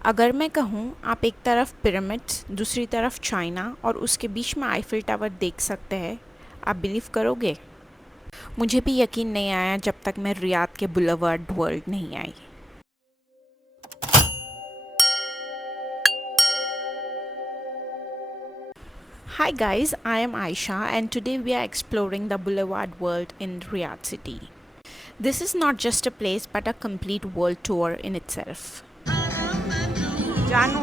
अगर मैं कहूँ आप एक तरफ पिरामिड्स दूसरी तरफ चाइना और उसके बीच में आईफिल टावर देख सकते हैं, आप बिलीव करोगे? मुझे भी यकीन नहीं आया जब तक मैं रियाद के बुलेवार्ड वर्ल्ड नहीं आई। Hi guys, I am Aisha and today we are exploring the Boulevard world in Riyadh city. This is not just a place but a complete world tour in itself. जानू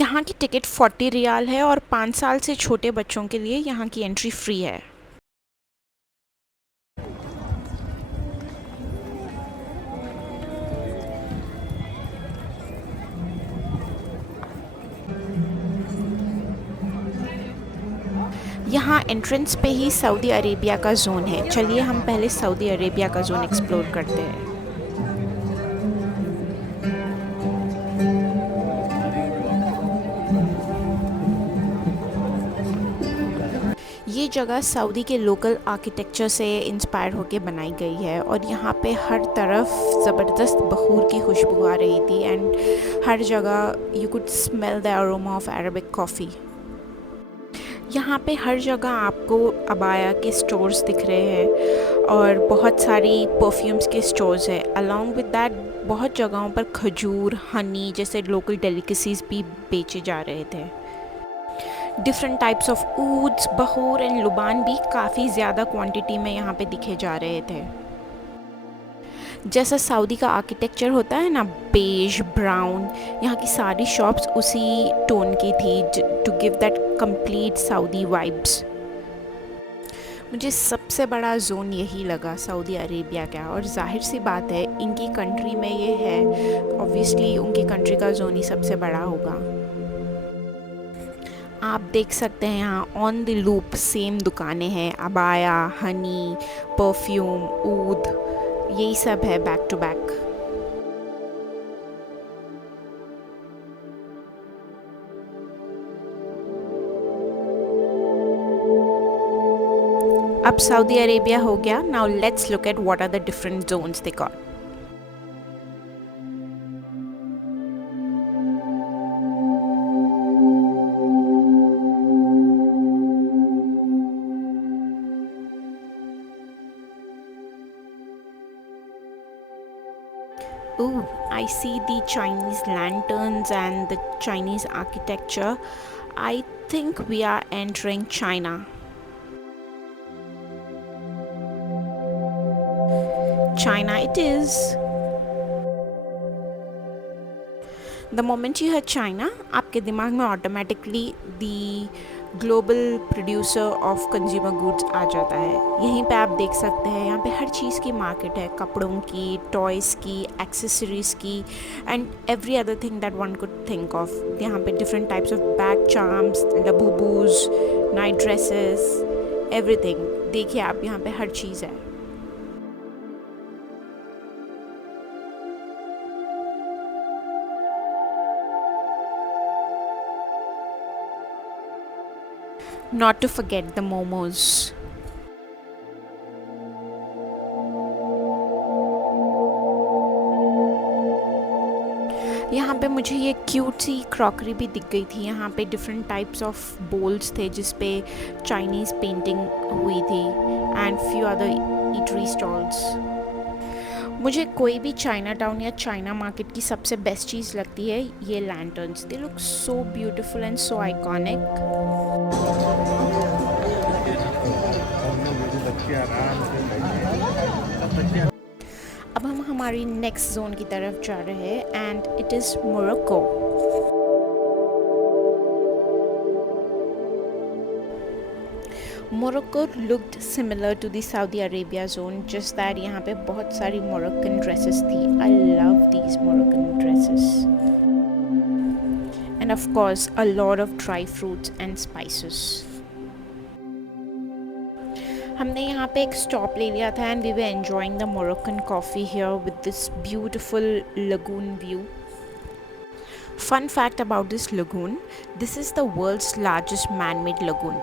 यहाँ की टिकट 40 रियाल है और 5 साल से छोटे बच्चों के लिए यहाँ की एंट्री फ्री है। यहाँ एंट्रेंस पे ही सऊदी अरेबिया का जोन है। चलिए हम पहले सऊदी अरेबिया का जोन एक्सप्लोर करते हैं। ये जगह सऊदी के लोकल आर्किटेक्चर से इंस्पायर होकर बनाई गई है और यहाँ पे हर तरफ ज़बरदस्त बखूर की खुशबू आ रही थी एंड हर जगह you could smell the aroma of Arabic coffee. यहाँ पे हर जगह आपको अबाया के स्टोर्स दिख रहे हैं और बहुत सारी परफ्यूम्स के स्टोर्स हैं। अलॉन्ग विद दैट बहुत जगहों पर खजूर, हनी जैसे लोकल डेलिकेसीज़ भी बेचे जा रहे थे। डिफरेंट टाइप्स ऑफ ऊड्स, बखूर एंड लुबान भी काफ़ी ज़्यादा क्वांटिटी में यहाँ पे दिखे जा रहे थे। जैसा सऊदी का आर्किटेक्चर होता है ना, बेज ब्राउन, यहाँ की सारी शॉप्स उसी टोन की थी to give that complete Saudi vibes. मुझे सबसे बड़ा जोन यही लगा सऊदी अरेबिया का, और जाहिर सी बात है इनकी कंट्री में ये है, ऑब्वियसली उनकी कंट्री का जोन ही सबसे बड़ा होगा। आप देख सकते हैं यहाँ ऑन द लूप सेम दुकानें हैं, अबाया, हनी, परफ्यूम, ऊद, यही सब है बैक टू बैक। अब सऊदी अरेबिया हो गया। Now let's look at what are the different zones they got. Ooh, I see the Chinese lanterns and the Chinese architecture. I think we are entering China. China it is. The moment you hear China, आपके दिमाग में automatically the global producer of consumer goods आ जाता है। यहीं पे आप देख सकते हैं, यहाँ पे हर चीज़ की मार्केट है, कपड़ों की, टॉयज़ की, एक्सेसरीज़ की and every other thing that one could think of. यहाँ पे different types of bag charms, Labubus, night dresses, everything. देखिए आप, यहाँ पे हर चीज़ है। Not to forget the momos. यहाँ पे मुझे ये क्यूट सी क्रॉकरी भी दिख गई थी। यहाँ पे डिफरेंट टाइप्स ऑफ बोल्स थे जिस पे चाइनीज़ पेंटिंग हुई थी and few other eatery stalls. मुझे कोई भी चाइना टाउन या चाइना मार्केट की सबसे बेस्ट चीज़ लगती है ये lanterns. They look so beautiful and so iconic. अब हम हमारी नेक्स्ट जोन की तरफ जा रहे हैं and it is Morocco. Morocco looked similar to the Saudi Arabia zone, just that यहाँ पे बहुत सारी मोरक्कन ड्रेसेस थी। I love these Moroccan dresses and of course a lot of dry fruits and spices. हमने यहाँ पे एक stop ले लिया था and we were enjoying the Moroccan coffee here with this beautiful lagoon view. Fun fact about this lagoon, this is the world's largest man-made lagoon.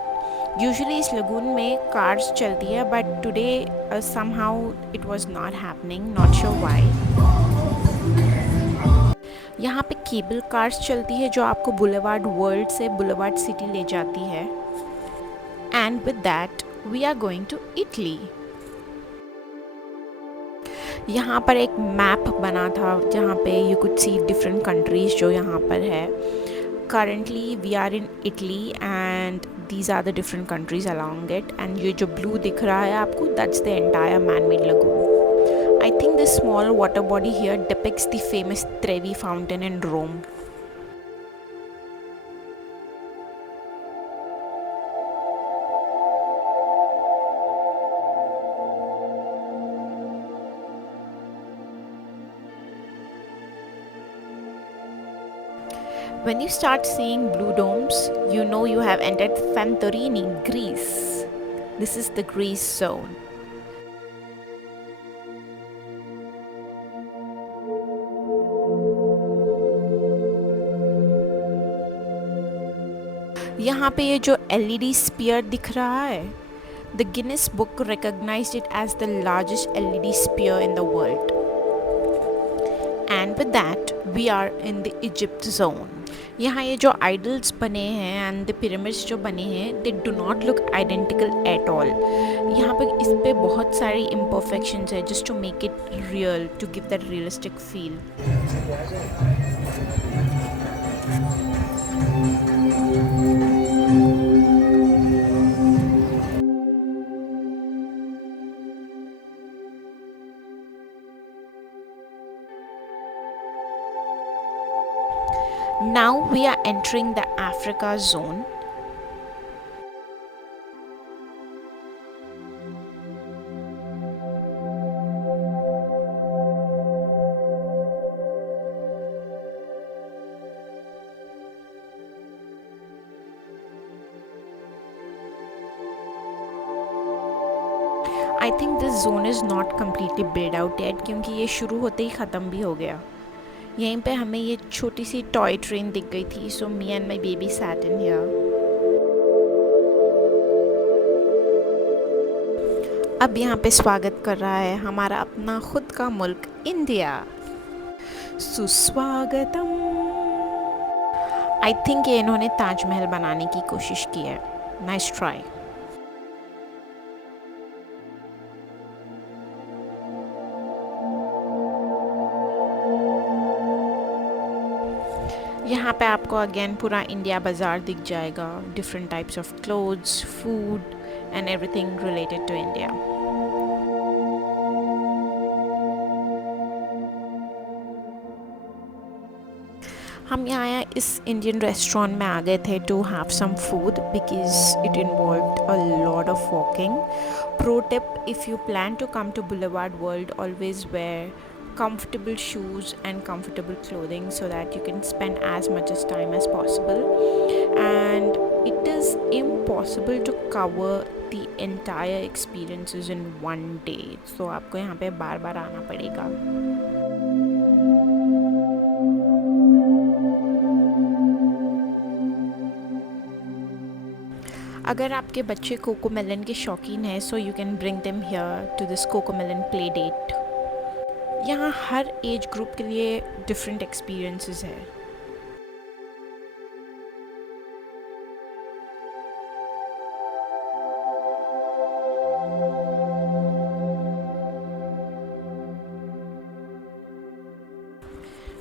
Usually इस lagoon में cars चलती है, but today somehow it was not happening, not sure why. यहाँ पे cable cars चलती है जो आपको बुलेवार्ड वर्ल्ड से बुलेवार्ड सिटी ले जाती है. And with that, we are going to Italy. यहाँ पर एक मैप बना था जहाँ पे you could see different countries जो यहाँ पर है. Currently we are in Italy and these are the different countries along it. And ये जो ब्लू दिख रहा है आपको, that's the entire man made lagoon. I think this small water body here depicts the famous Trevi fountain in Rome. When you start seeing blue domes, you know you have entered Santorini, Greece. This is the Greece zone. यहाँ पे ये जो LED sphere दिख रहा है, the Guinness Book recognized it as the largest LED sphere in the world. And with that, we are in the Egypt zone. यहाँ ये जो आइडल्स बने हैं एंड द पिरामिड्स जो बने हैं, they do not look identical at all. यहाँ पे इस पे बहुत सारी इम्परफेक्शंस है just to make it real, to give that realistic feel. Now we are entering the Africa zone. I think this zone is not completely built out yet क्योंकि ये शुरू होते ही ख़त्म भी हो गया. यहीं पे हमें ये छोटी सी टॉय ट्रेन दिख गई थी, so me and my baby sat in here. अब यहाँ पे स्वागत कर रहा है हमारा अपना खुद का मुल्क इंडिया. सुस्वागतम. आई थिंक ये इन्होंने ताजमहल बनाने की कोशिश की है. Nice try. यहाँ पे आपको अगेन पूरा इंडिया बाज़ार दिख जाएगा. Different types of clothes, food and everything related to India. हम यहाँ इस इंडियन रेस्टोरेंट में आ गए थे to have some food because it involved a lot of walking. Pro tip, if you plan to come to Boulevard World, always wear comfortable shoes and comfortable clothing so that you can spend as much as time as possible. And it is impossible to cover the entire experiences in one day. So आपको यहाँ पे बार बार आना पड़ेगा. अगर आपके बच्चे कोकोमेलन के शौकीन हैं, so you can bring them here to this CoComelon play date. यहाँ हर एज ग्रुप के लिए डिफरेंट एक्सपीरियंसेस है.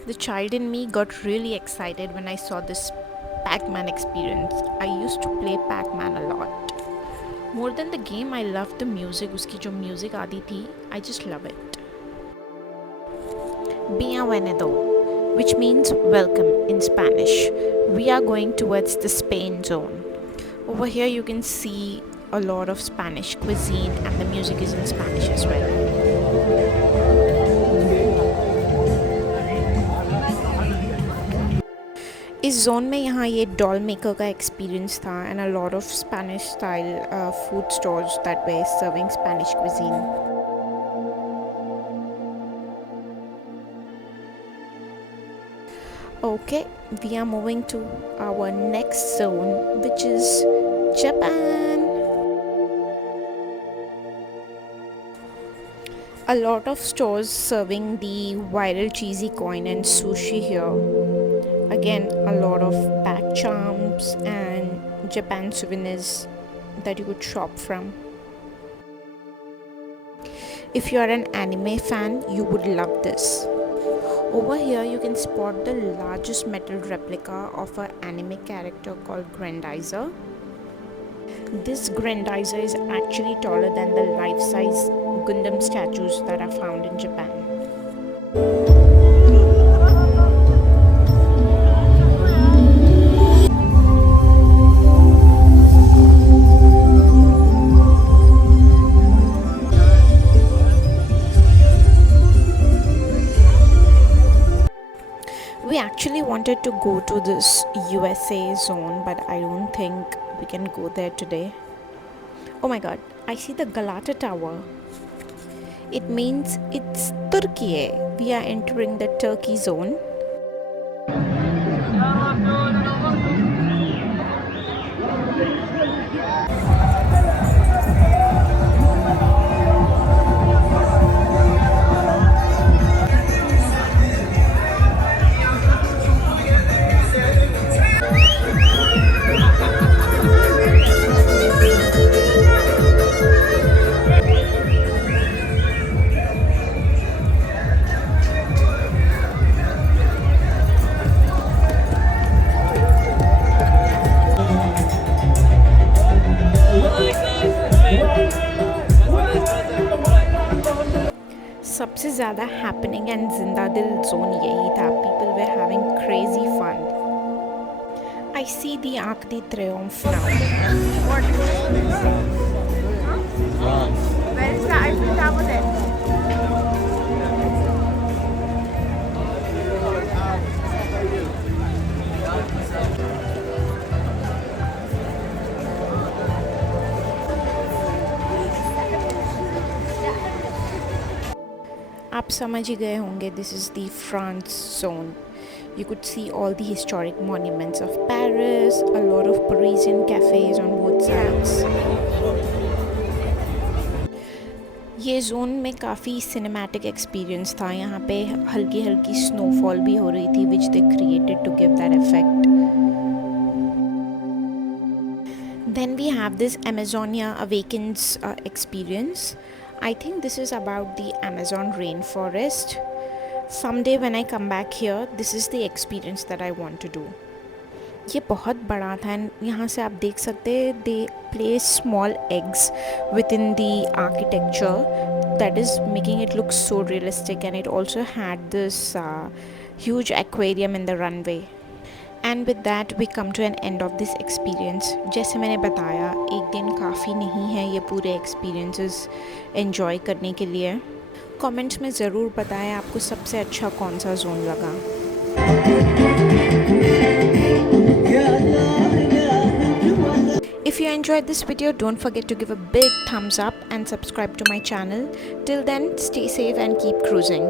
The child in me got really excited when I saw this Pac-Man experience. I used to play Pac-Man a lot. More than the game, I loved the music. उसकी जो म्यूज़िक आती थी, I just love it. Bienvenido, which means welcome in Spanish. We are going towards the Spain zone. Over here you can see a lot of Spanish cuisine and the music is in Spanish as well. इस जोन में यहाँ ये doll maker का एक्सपीरियंस था and a lot of Spanish style food stores that were serving Spanish cuisine. Okay, we are moving to our next zone, which is Japan. A lot of stores serving the viral cheesy coin and sushi here. Again, a lot of bag charms and Japan souvenirs that you could shop from. If you are an anime fan, you would love this. Over here you can spot the largest metal replica of an anime character called Grandizer. This Grandizer is actually taller than the life-size Gundam statues that are found in Japan. We actually wanted to go to this USA zone, but I don't think we can go there today. Oh my god, I see the Galata Tower. It means it's Turkey. We are entering the Turkey zone. सबसे ज़्यादा happening and जिंदा दिल जोन यही था. People were having crazy fun. I see the Arc de Triomphe now. Where is the Eiffel Tower then? आप समझ ही गए होंगे, this is the France zone. You could see all the historic monuments of Paris, a lot of Parisian cafes on both sides. ये जोन में काफ़ी cinematic experience था. यहाँ पे हल्की हल्की स्नोफॉल भी हो रही थी, which they created to give that effect. Then we have this Amazonia Awakens experience. I think this is about the Amazon rainforest. Someday when I come back here, this is the experience that I want to do. ये बहुत बड़ा था एंड यहाँ से आप देख सकते हैं they place small eggs within the architecture that is making it look so realistic and it also had this huge aquarium in the runway. And with that we come to an end of this experience. जैसे मैंने बताया, एक दिन काफ़ी नहीं है ये पूरे एक्सपीरियंसेस एंजॉय करने के लिए. कमेंट्स में ज़रूर बताएं आपको सबसे अच्छा कौन सा जोन लगा. If you enjoyed this video, don't forget to give a big thumbs up and subscribe to my channel. Till then, stay safe and keep cruising.